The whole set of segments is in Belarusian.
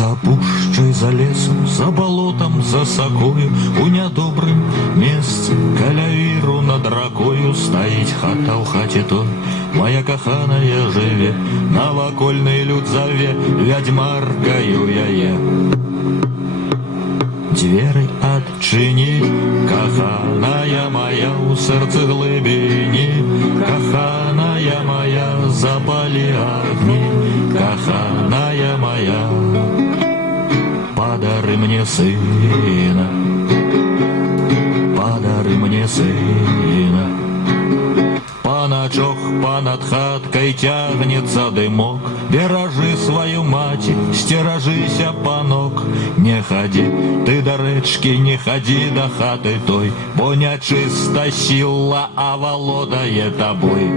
За пушчай, за лесам, за болотам, за сакою, у нядобрым месцы каля віру над ракою стаіць хата ў хаце той. Моя каханая жыве, навакольны люд заве, вядзьмаркаю яе. Дзверы адчыні, каханая моя, у сэрцы глыбіні, каханая моя, запалі агні, каханая моя, падары мне сына, падары мне сына. Паначох понад хаткой тягнется дымок, беражы свою маці, стеражыся, панок. Не ходи ты до рэчкі, не ходи до хаты той, бо нячыста сила оволодае тобой.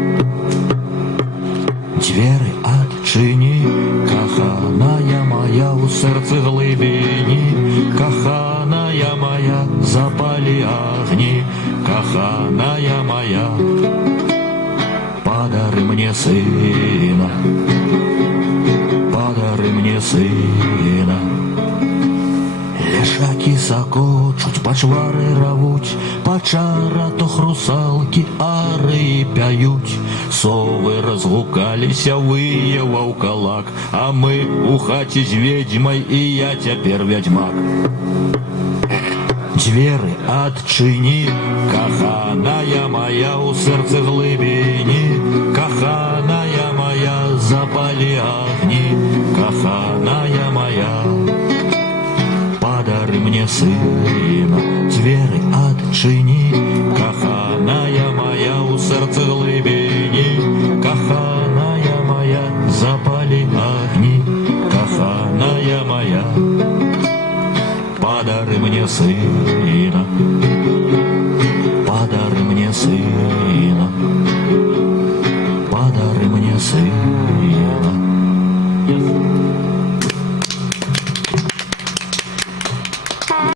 Дзверы адчыні, каханая моя, у сэрцы глыбіні, каханая моя, запалі агні, каханая моя, падары мне сына, падары мне сына. Лешакі сакочуць, пачвары равуць, пачаратох русалкі арыі пяюць. Совы разгукаліся, вые ваўкалак, а мы у хаце з ведзьмай, і я цяпер вядзьмак. Дзверы адчыні, каханая моя, у сэрцы глыбіні, каханая моя, запалі агні, каханая моя, падары мне сына. Дзверы адчыні, каханая моя, у сэрцы глыбіні, каханая моя, запалі агні, каханая моя, падары мне сына, падары мне сына, падары мне сына.